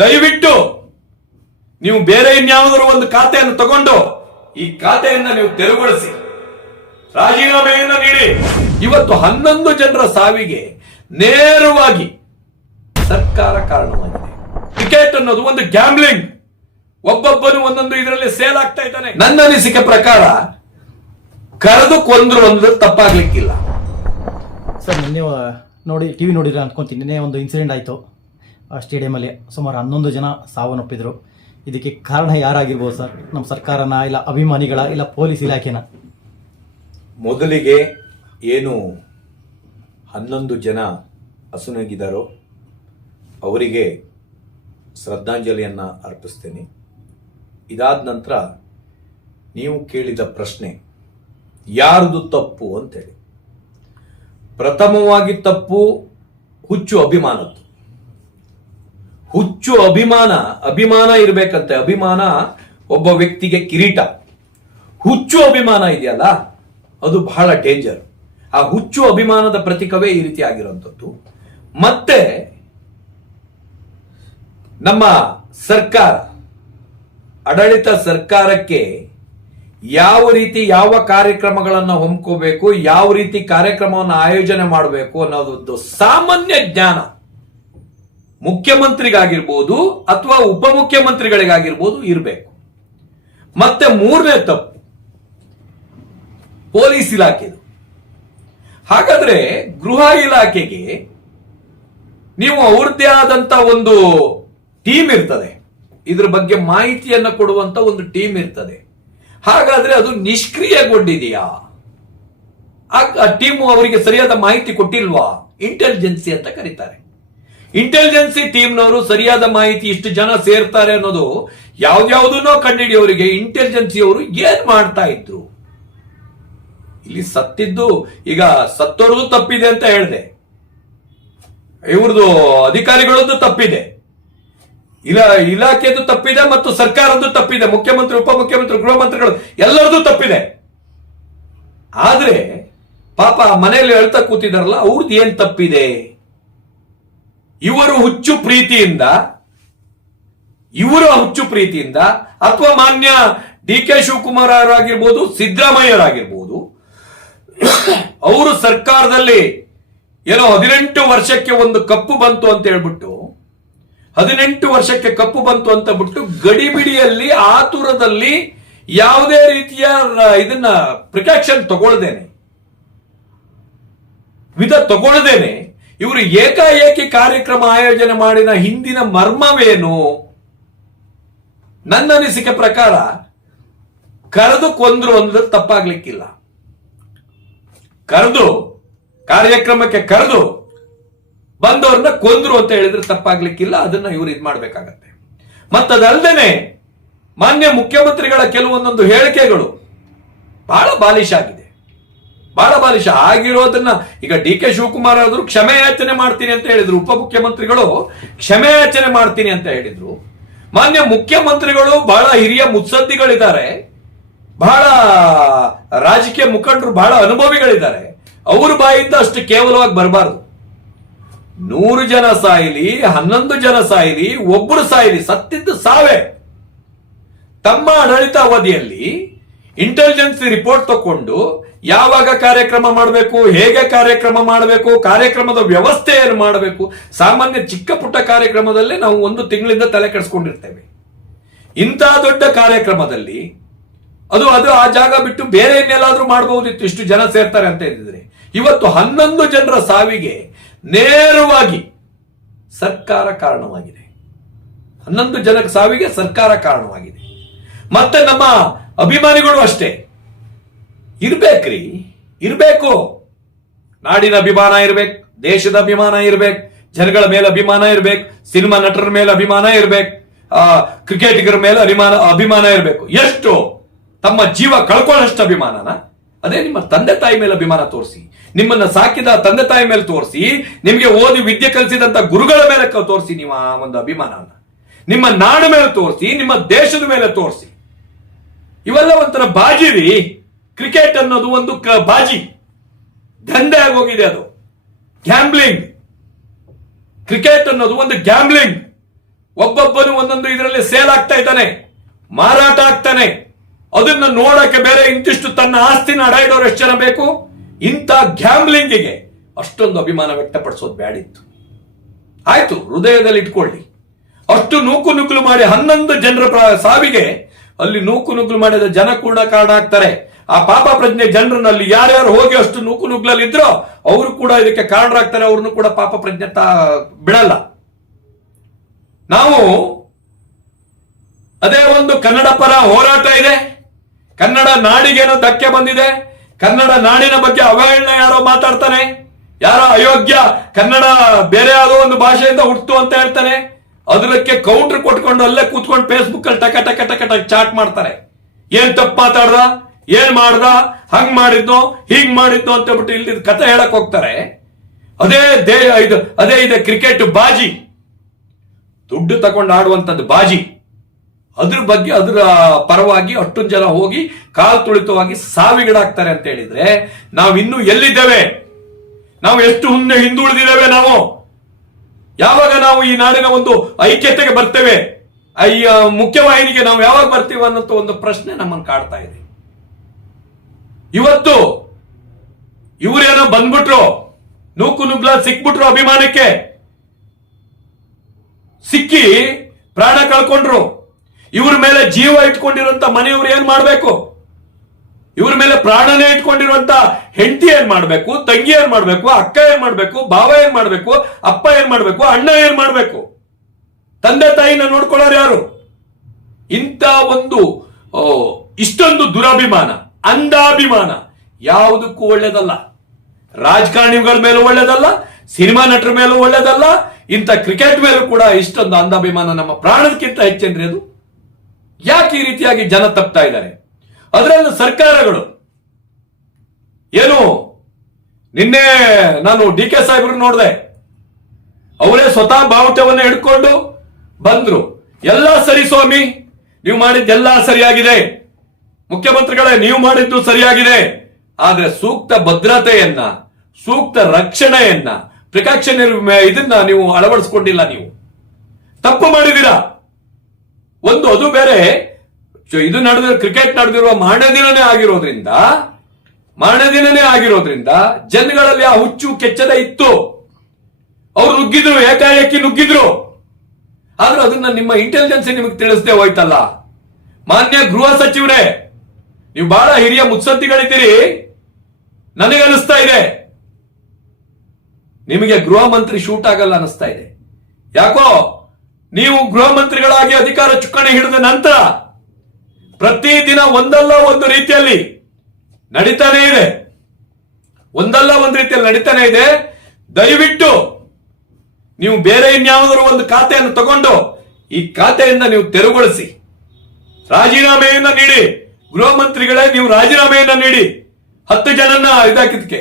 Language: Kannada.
ದಯವಿಟ್ಟು ನೀವು ಬೇರೆ ಇನ್ಯಾವುದಾದ್ರು ಒಂದು ಖಾತೆಯನ್ನು ತಗೊಂಡು ಈ ಖಾತೆಯನ್ನ ನೀವು ತೆರವುಗೊಳಿಸಿ, ರಾಜೀನಾಮೆಯನ್ನ ನೀಡಿ. ಇವತ್ತು 11 ಜನರ ಸಾವಿಗೆ ನೇರವಾಗಿ ಸರ್ಕಾರ ಕಾರಣವಾಗಿದೆ. ಕ್ರಿಕೆಟ್ ಅನ್ನೋದು ಒಂದು ಗ್ಯಾಮ್ಲಿಂಗ್. ಒಬ್ಬೊಬ್ಬನು ಒಂದೊಂದು ಇದರಲ್ಲಿ ಸೇಲ್ ಆಗ್ತಾ ಇದ್ದಾನೆ. ನನ್ನ ಅನಿಸಿಕೆ ಪ್ರಕಾರ ಕರೆದು ಕೊಂದ್ರು ಅಂದ್ರೆ ತಪ್ಪಾಗ್ಲಿಕ್ಕಿಲ್ಲ. ಸರ್, ನಿನ್ನೆ ನೋಡಿ ಟಿವಿ ನೋಡಿದ್ರೆ ಅನ್ಕೊಂತೀನಿ, ನಿನ್ನೆ ಒಂದು ಇನ್ಸಿಡೆಂಟ್ ಆಯಿತು ಸ್ಟೇಡಿಯಮಲ್ಲಿ. ಸುಮಾರು 11 ಜನ ಸಾವನ್ನಪ್ಪಿದ್ರು. ಇದಕ್ಕೆ ಕಾರಣ ಯಾರಾಗಿರ್ಬೋದು ಸರ್? ನಮ್ಮ ಸರ್ಕಾರನ, ಇಲ್ಲ ಅಭಿಮಾನಿಗಳ, ಇಲ್ಲ ಪೊಲೀಸ್ ಇಲಾಖೆನ? ಮೊದಲಿಗೆ ಏನು 11 ಜನ ಅಸುನೀಗಿದ್ದಾರೋ ಅವರಿಗೆ ಶ್ರದ್ಧಾಂಜಲಿಯನ್ನ ಅರ್ಪಿಸ್ತೇನೆ. ಇದಾದ ನಂತರ ನೀವು ಕೇಳಿದ ಪ್ರಶ್ನೆ ಯಾರದು ತಪ್ಪು ಅಂತೇಳಿ, ಪ್ರಥಮವಾಗಿ ತಪ್ಪು ಹುಚ್ಚು ಅಭಿಮಾನದ್ದು. ಹುಚ್ಚು ಅಭಿಮಾನ ಇರಬೇಕಂತೆ. ಅಭಿಮಾನ ಒಬ್ಬ ವ್ಯಕ್ತಿಗೆ ಕಿರೀಟ. ಹುಚ್ಚು ಅಭಿಮಾನ ಇದೆಯಲ್ಲ, ಅದು ಬಹಳ ಡೇಂಜರ್. ಆ ಹುಚ್ಚು ಅಭಿಮಾನದ ಪ್ರತೀಕವೇ ಈ ರೀತಿ ಆಗಿರುವಂಥದ್ದು. ಮತ್ತೆ ನಮ್ಮ ಸರ್ಕಾರ, ಆಡಳಿತ ಸರ್ಕಾರಕ್ಕೆ ಯಾವ ರೀತಿ ಯಾವ ಕಾರ್ಯಕ್ರಮಗಳನ್ನು ಹೊಮ್ಕೋಬೇಕು, ಯಾವ ರೀತಿ ಕಾರ್ಯಕ್ರಮವನ್ನು ಆಯೋಜನೆ ಮಾಡಬೇಕು ಅನ್ನೋದೊಂದು ಸಾಮಾನ್ಯ ಜ್ಞಾನ ಮುಖ್ಯಮಂತ್ರಿಗಾಗಿರ್ಬೋದು ಅಥವಾ ಉಪಮುಖ್ಯಮಂತ್ರಿಗಳಿಗಾಗಿರ್ಬೋದು ಇರಬೇಕು. ಮತ್ತೆ ಮೂರನೇ ತಪ್ಪು ಪೊಲೀಸ್ ಇಲಾಖೆದು. ಹಾಗಾದ್ರೆ ಗೃಹ ಇಲಾಖೆಗೆ ನೀವು ಅವ್ರದ್ದೇ ಆದಂತ ಒಂದು ಟೀಮ್ ಇರ್ತದೆ, ಇದ್ರ ಬಗ್ಗೆ ಮಾಹಿತಿಯನ್ನ ಕೊಡುವಂತ ಒಂದು ಟೀಮ್ ಇರ್ತದೆ. ಹಾಗಾದ್ರೆ ಅದು ನಿಷ್ಕ್ರಿಯಗೊಂಡಿದೆಯಾ? ಆ ಟೀಮು ಅವರಿಗೆ ಸರಿಯಾದ ಮಾಹಿತಿ ಕೊಟ್ಟಿಲ್ವಾ? ಇಂಟೆಲಿಜೆನ್ಸಿ ಅಂತ ಕರೀತಾರೆ. ಇಂಟೆಲಿಜೆನ್ಸಿ ಟೀಮ್ನವರು ಸರಿಯಾದ ಮಾಹಿತಿ ಇಷ್ಟು ಜನ ಸೇರ್ತಾರೆ ಅನ್ನೋದು ಯಾವ್ದಾವುದನ್ನೋ ಕಂಡುಹಿಡಿಯೋರಿಗೆ ಇಂಟೆಲಿಜೆನ್ಸಿ ಅವರು ಏನ್ ಮಾಡ್ತಾ ಇದ್ರು? ಇಲ್ಲಿ ಸತ್ತಿದ್ದು, ಈಗ ಸತ್ತೋರ್ದು ತಪ್ಪಿದೆ ಅಂತ ಹೇಳಿದೆ, ಇವ್ರದ್ದು ಅಧಿಕಾರಿಗಳದ್ದು ತಪ್ಪಿದೆ, ಇಲಾಖೆದು ತಪ್ಪಿದೆ, ಮತ್ತು ಸರ್ಕಾರದ್ದು ತಪ್ಪಿದೆ, ಮುಖ್ಯಮಂತ್ರಿ, ಉಪಮುಖ್ಯಮಂತ್ರಿ, ಗೃಹ ಮಂತ್ರಿಗಳು ಎಲ್ಲರದ್ದು ತಪ್ಪಿದೆ. ಆದ್ರೆ ಪಾಪ ಮನೆಯಲ್ಲಿ ಹೇಳ್ತಾ ಕೂತಿದಾರಲ್ಲ, ಅವ್ರದ್ದು ಏನ್ ತಪ್ಪಿದೆ? ಇವರು ಹುಚ್ಚು ಪ್ರೀತಿಯಿಂದ ಅಥವಾ ಮಾನ್ಯ ಡಿ.ಕೆ. ಶಿವಕುಮಾರ್ ಅವರಾಗಿರ್ಬೋದು, ಸಿದ್ದರಾಮಯ್ಯರಾಗಿರ್ಬೋದು, ಅವರು ಸರ್ಕಾರದಲ್ಲಿ ಏನೋ 18 ವರ್ಷಕ್ಕೆ ಒಂದು ಕಪ್ಪು ಬಂತು ಅಂತ ಹೇಳ್ಬಿಟ್ಟು 18 ವರ್ಷಕ್ಕೆ ಕಪ್ಪು ಬಂತು ಅಂತ ಬಿಟ್ಟು ಗಡಿಬಿಡಿಯಲ್ಲಿ, ಆತುರದಲ್ಲಿ, ಯಾವುದೇ ರೀತಿಯ ಇದನ್ನ ಪ್ರಿಕಾಕ್ಷನ್ ತಗೊಳ್ದೇನೆ ಇವರು ಏಕಾಏಕಿ ಕಾರ್ಯಕ್ರಮ ಆಯೋಜನೆ ಮಾಡಿದ ಹಿಂದಿನ ಮರ್ಮವೇನು? ನನ್ನ ಅನಿಸಿಕೆ ಪ್ರಕಾರ ಕರೆದು ಕೊಂದ್ರು ಅಂದ್ರೆ ತಪ್ಪಾಗ್ಲಿಕ್ಕಿಲ್ಲ. ಕಾರ್ಯಕ್ರಮಕ್ಕೆ ಕರೆದು ಬಂದವ್ರನ್ನ ಕೊಂದ್ರು ಅಂತ ಹೇಳಿದ್ರೆ ತಪ್ಪಾಗ್ಲಿಕ್ಕಿಲ್ಲ. ಅದನ್ನ ಇವ್ರು ಇದ್ ಮಾಡ್ಬೇಕಾಗತ್ತೆ. ಮತ್ತದಲ್ದೇನೆ ಮಾನ್ಯ ಮುಖ್ಯಮಂತ್ರಿಗಳ ಕೆಲವೊಂದೊಂದು ಹೇಳಿಕೆಗಳು ಬಹಳ ಬಾಲಿಶ ಆಗಿರೋದನ್ನ, ಈಗ ಡಿ.ಕೆ. ಶಿವಕುಮಾರ್ ಆದ್ರು ಕ್ಷಮೆ ಯಾಚನೆ ಮಾಡ್ತೀನಿ ಅಂತ ಹೇಳಿದ್ರು, ಉಪಮುಖ್ಯಮಂತ್ರಿಗಳು ಕ್ಷಮೆ ಯಾಚನೆ ಮಾಡ್ತೀನಿ ಅಂತ ಹೇಳಿದ್ರು. ಮಾನ್ಯ ಮುಖ್ಯಮಂತ್ರಿಗಳು ಬಹಳ ಹಿರಿಯ ಮುತ್ಸದ್ದಿಗಳಿದ್ದಾರೆ, ಬಹಳ ರಾಜಕೀಯ ಮುಖಂಡರು, ಬಹಳ ಅನುಭವಿಗಳಿದ್ದಾರೆ. ಅವ್ರ ಬಾಯಿಂದ ಅಷ್ಟು ಕೇವಲವಾಗಿ ಬರಬಾರ್ದು. 100 ಜನ ಸಾಯಿಲಿ, 11 ಜನ ಸಾಯಿಲಿ, ಒಬ್ಬರು ಸಾಯಿಲಿ, ಸತ್ತಿದ್ದು ಸಾವೇ. ತಮ್ಮ ಆಡಳಿತ ಅವಧಿಯಲ್ಲಿ ಇಂಟೆಲಿಜೆನ್ಸ್ ರಿಪೋರ್ಟ್ ತಕೊಂಡು ಯಾವಾಗ ಕಾರ್ಯಕ್ರಮ ಮಾಡಬೇಕು, ಹೇಗೆ ಕಾರ್ಯಕ್ರಮ ಮಾಡಬೇಕು, ಕಾರ್ಯಕ್ರಮದ ವ್ಯವಸ್ಥೆ ಏನು ಮಾಡಬೇಕು, ಸಾಮಾನ್ಯ ಚಿಕ್ಕ ಪುಟ್ಟ ಕಾರ್ಯಕ್ರಮದಲ್ಲೇ ನಾವು 1 ತಿಂಗಳಿಂದ ತಲೆ ಕೆಡಿಸ್ಕೊಂಡಿರ್ತೇವೆ. ಇಂಥ ದೊಡ್ಡ ಕಾರ್ಯಕ್ರಮದಲ್ಲಿ ಅದು ಆ ಜಾಗ ಬಿಟ್ಟು ಬೇರೆ ಇನ್ನೆಲ್ಲಾದ್ರೂ ಮಾಡಬಹುದಿತ್ತು, ಇಷ್ಟು ಜನ ಸೇರ್ತಾರೆ ಅಂತ ಇದ್ದಿದ್ರೆ. ಇವತ್ತು 11 ಜನರ ಸಾವಿಗೆ ನೇರವಾಗಿ ಸರ್ಕಾರ ಕಾರಣವಾಗಿದೆ. 11 ಜನರ ಸಾವಿಗೆ ಸರ್ಕಾರ ಕಾರಣವಾಗಿದೆ. ಮತ್ತೆ ನಮ್ಮ ಅಭಿಮಾನಿಗಳು ಅಷ್ಟೇ ಇರ್ಬೇಕು. ನಾಡಿನ ಅಭಿಮಾನ ಇರ್ಬೇಕು, ದೇಶದ ಅಭಿಮಾನ ಇರ್ಬೇಕು, ಜನಗಳ ಮೇಲೆ ಅಭಿಮಾನ ಇರ್ಬೇಕು, ಸಿನಿಮಾ ನಟರ ಮೇಲೆ ಅಭಿಮಾನ ಇರ್ಬೇಕು, ಕ್ರಿಕೆಟಿಗರ ಮೇಲೆ ಅಭಿಮಾನ ಇರ್ಬೇಕು. ಎಷ್ಟು? ತಮ್ಮ ಜೀವ ಕಳ್ಕೊಳ್ಳೋಷ್ಟು ಅಭಿಮಾನನ? ಅದೇ ನಿಮ್ಮ ತಂದೆ ತಾಯಿ ಮೇಲೆ ಅಭಿಮಾನ ತೋರಿಸಿ, ನಿಮ್ಮನ್ನ ಸಾಕಿದ ತಂದೆ ತಾಯಿ ಮೇಲೆ ತೋರಿಸಿ, ನಿಮ್ಗೆ ಓದಿ ವಿದ್ಯೆ ಕಲಿಸಿದಂತ ಗುರುಗಳ ಮೇಲೆ ತೋರಿಸಿ ನೀವು ಆ ಒಂದು ಅಭಿಮಾನನ. ನಿಮ್ಮ ನಾಡು ಮೇಲೆ ತೋರಿಸಿ, ನಿಮ್ಮ ದೇಶದ ಮೇಲೆ ತೋರಿಸಿ. ಇವೆಲ್ಲ ಒಂಥರ ಬಾಜಿರಿ. ಕ್ರಿಕೆಟ್ ಅನ್ನೋದು ಒಂದು ಬಾಜಿ ದಂಧೆ ಆಗೋಗಿದೆ. ಅದು ಗ್ಯಾಂಬ್ಲಿಂಗ್. ಕ್ರಿಕೆಟ್ ಅನ್ನೋದು ಒಂದು ಗ್ಯಾಂಬ್ಲಿಂಗ್. ಒಬ್ಬೊಬ್ಬನು ಒಂದೊಂದು ಇದರಲ್ಲಿ ಸೇಲ್ ಆಗ್ತಾ ಇದ್ದಾನೆ, ಮಾರಾಟ ಆಗ್ತಾನೆ. ಅದನ್ನ ನೋಡಕ್ಕೆ ಬೇರೆ ಇಂತಿಷ್ಟು ತನ್ನ ಆಸ್ತಿನ ಅಡ ಇಡೋರು ಎಷ್ಟು ಜನ ಬೇಕು? ಇಂಥ ಗ್ಯಾಮ್ಲಿಂಗಿಗೆ ಅಷ್ಟೊಂದು ಅಭಿಮಾನ ವ್ಯಕ್ತಪಡಿಸೋದು ಬ್ಯಾಡಿತ್ತು. ಆಯ್ತು, ಹೃದಯದಲ್ಲಿ ಇಟ್ಕೊಳ್ಳಿ. ಅಷ್ಟು ನೂಕು ನುಗ್ಗಲು ಮಾಡಿ 11 ಜನರ ಸಾವಿಗೆ ಅಲ್ಲಿ ನೂಕು ನುಗ್ಗಲು ಮಾಡಿದ ಜನ ಕೂಡ ಕಾರಣ ಆಗ್ತಾರೆ. ಆ ಪಾಪ ಪ್ರಜ್ಞೆ ಜನರನ್ನಲ್ಲಿ ಯಾರ್ಯಾರು ಹೋಗಿ ಅಷ್ಟು ನೂಕು ನುಗ್ಗಲಲ್ಲಿ ಇದ್ರೋ ಅವರು ಕೂಡ ಇದಕ್ಕೆ ಕಾರಣರಾಗ್ತಾರೆ. ಅವ್ರನ್ನು ಕೂಡ ಪಾಪ ಪ್ರಜ್ಞೆ ಬಿಡಲ್ಲ. ನಾವು ಅದೇ ಒಂದು ಕನ್ನಡ ಪರ ಹೋರಾಟ ಇದೆ, ಕನ್ನಡ ನಾಡಿಗೇನೋ ಧಕ್ಕೆ ಬಂದಿದೆ, ಕನ್ನಡ ನಾಡಿನ ಬಗ್ಗೆ ಅವಹೇಳನ ಯಾರೋ ಮಾತಾಡ್ತಾನೆ, ಯಾರೋ ಅಯೋಗ್ಯ ಕನ್ನಡ ಬೇರೆ ಯಾವುದೋ ಒಂದು ಭಾಷೆಯಿಂದ ಹುಟ್ಟು ಅಂತ ಹೇಳ್ತಾನೆ. ಅದಕ್ಕೆ ಕೌಂಟರ್ ಕೊಟ್ಕೊಂಡು ಅಲ್ಲೇ ಕೂತ್ಕೊಂಡು ಫೇಸ್ಬುಕ್ ಅಲ್ಲಿ ಟಕ ಟಕ ಟಕ ಟಕ ಚಾಟ್ ಮಾಡ್ತಾರೆ. ಏನ್ ತಪ್ಪು ಮಾತಾಡ್ದ, ಏನ್ ಮಾಡ್ದ, ಹಂಗ್ ಮಾಡಿದ್ನೋ ಹೀಗ್ ಮಾಡಿದ್ನೋ ಅಂತ ಹೇಳ್ಬಿಟ್ಟು ಇಲ್ಲಿ ಕತೆ ಹೇಳಕ್ ಹೋಗ್ತಾರೆ. ಅದೇ ಇದೆ ಕ್ರಿಕೆಟ್ ಬಾಜಿ, ದುಡ್ಡು ತಗೊಂಡು ಆಡುವಂತದ್ದು ಬಾಜಿ. ಅದ್ರ ಬಗ್ಗೆ ಅದರ ಪರವಾಗಿ ಅಷ್ಟೊಂದು ಜನ ಹೋಗಿ ಕಾಲ್ ತುಳಿತವಾಗಿ ಸಾವಿಗೀಡಾಗ್ತಾರೆ ಅಂತ ಹೇಳಿದ್ರೆ ನಾವು ಇನ್ನೂ ಎಲ್ಲಿದ್ದೇವೆ? ನಾವು ಎಷ್ಟು ಹಿಂದುಳಿದಿದ್ದೇವೆ? ನಾವು ಯಾವಾಗ ನಾವು ಈ ನಾಡಿನ ಒಂದು ಐಕ್ಯತೆಗೆ ಬರ್ತೇವೆ, ಮುಖ್ಯವಾಹಿನಿಗೆ ನಾವು ಯಾವಾಗ ಬರ್ತೀವಿ ಅನ್ನೋ ಒಂದು ಪ್ರಶ್ನೆ ನಮ್ಮನ್ನು ಕಾಡ್ತಾ ಇದೆ. ಇವತ್ತು ಇವರೇನೋ ಬಂದ್ಬಿಟ್ರು, ನೂಕು ನುಗ್ಲ ಸಿಕ್ಬಿಟ್ರು, ಅಭಿಮಾನಕ್ಕೆ ಸಿಕ್ಕಿ ಪ್ರಾಣ ಕಳ್ಕೊಂಡ್ರು. ಇವ್ರ ಮೇಲೆ ಜೀವ ಇಟ್ಕೊಂಡಿರುವಂತ ಮನೆಯವರು ಏನ್ ಮಾಡ್ಬೇಕು? ಇವ್ರ ಮೇಲೆ ಪ್ರಾಣನೇ ಇಟ್ಕೊಂಡಿರುವಂತ ಹೆಂಡತಿ ಏನ್ ಮಾಡ್ಬೇಕು? ತಂಗಿ ಏನ್ ಮಾಡ್ಬೇಕು? ಅಕ್ಕ ಏನ್ ಮಾಡ್ಬೇಕು? ಭಾವ ಏನ್ ಮಾಡ್ಬೇಕು? ಅಪ್ಪ ಏನ್ ಮಾಡ್ಬೇಕು? ಅಣ್ಣ ಏನ್ ಮಾಡ್ಬೇಕು? ತಂದೆ ತಾಯಿನ ನೋಡ್ಕೊಳ್ಳೋರು ಯಾರು? ಇಂಥ ಒಂದು ಇಷ್ಟೊಂದು ದುರಭಿಮಾನ, ಅಂಧಾಭಿಮಾನ ಯಾವುದಕ್ಕೂ ಒಳ್ಳೇದಲ್ಲ. ರಾಜಕಾರಣಿಗಳ ಮೇಲೂ ಒಳ್ಳೇದಲ್ಲ, ಸಿನಿಮಾ ನಟರ ಮೇಲೂ ಒಳ್ಳೇದಲ್ಲ, ಇಂಥ ಕ್ರಿಕೆಟ್ ಮೇಲೂ ಕೂಡ ಇಷ್ಟೊಂದು ಅಂಧಾಭಿಮಾನ ನಮ್ಮ ಪ್ರಾಣಕ್ಕಿಂತ ಹೆಚ್ಚೇನ್ರಿ ಅದು? ಯಾಕೆ ಈ ರೀತಿಯಾಗಿ ಜನ ತಪ್ತಾ ಇದ್ದಾರೆ? ಅದರಲ್ಲೂ ಸರ್ಕಾರಗಳು ಏನು, ನಿನ್ನೆ ನಾನು DK ಸಾಹೇಬ್ರು ನೋಡಿದೆ, ಅವರೇ ಸ್ವತಃ ಬಾವುಟವನ್ನು ಹಿಡ್ಕೊಂಡು ಬಂದ್ರು. ಎಲ್ಲ ಸರಿ ಸ್ವಾಮಿ, ನೀವು ಮಾಡಿದ್ದೆಲ್ಲ ಸರಿಯಾಗಿದೆ, ಮುಖ್ಯಮಂತ್ರಿಗಳೇ ನೀವು ಮಾಡಿದ್ದು ಸರಿಯಾಗಿದೆ, ಆದ್ರೆ ಸೂಕ್ತ ಭದ್ರತೆಯನ್ನ, ಸೂಕ್ತ ರಕ್ಷಣೆಯನ್ನ, ಪ್ರಿಕಾಕ್ಷನರಿ ಇದನ್ನ ನೀವು ಅಳವಡಿಸ್ಕೊಂಡಿಲ್ಲ. ನೀವು ತಪ್ಪು ಮಾಡಿದೀರಾ. ಒಂದು ಅದು ಬೇರೆ, ಇದು ನಡೆದಿರೋ ಕ್ರಿಕೆಟ್ ನಡೆದಿರುವ ಮಾರನೇ ಆಗಿರೋದ್ರಿಂದ ಜನಗಳಲ್ಲಿ ಆ ಹುಚ್ಚು ಕೆಚ್ಚದ ಇತ್ತು. ಅವ್ರು ನುಗ್ಗಿದ್ರು, ಏಕಾಏಕಿ ನುಗ್ಗಿದ್ರು. ಆದ್ರೂ ಅದನ್ನ ನಿಮ್ಮ ಇಂಟೆಲಿಜೆನ್ಸ್ ನಿಮಗೆ ತಿಳಿಸದೆ ಹೋಯ್ತಲ್ಲ. ಮಾನ್ಯ ಗೃಹ ಸಚಿವರೇ, ನೀವು ಬಹಳ ಹಿರಿಯ ಮುತ್ಸದ್ದಿಗಳಿದ್ದೀರಿ, ನನಗನ್ನಿಸ್ತಾ ಇದೆ ನಿಮಗೆ ಗೃಹ ಮಂತ್ರಿ ಶೂಟ್ ಆಗಲ್ಲ ಅನಿಸ್ತಾ ಇದೆ. ಯಾಕೋ ನೀವು ಗೃಹ ಮಂತ್ರಿಗಳಾಗಿ ಅಧಿಕಾರ ಚುಕ್ಕಾಣಿ ಹಿಡಿದ ನಂತರ ಪ್ರತಿದಿನ ಒಂದಲ್ಲ ಒಂದು ರೀತಿಯಲ್ಲಿ ನಡೀತಾನೆ ಇದೆ. ದಯವಿಟ್ಟು ನೀವು ಬೇರೆ ಇನ್ಯಾವುದಾದ್ರು ಒಂದು ಖಾತೆಯನ್ನು ತಗೊಂಡು ಈ ಖಾತೆಯಿಂದ ನೀವು ತೆರವುಗೊಳಿಸಿ, ರಾಜೀನಾಮೆಯನ್ನ ನೀಡಿ. ಗೃಹ ಮಂತ್ರಿಗಳೇ, ನೀವು ರಾಜೀನಾಮೆಯನ್ನ ನೀಡಿ. 10 ಜನನ್ನ ಇದಾಕಿದ್ಕೆ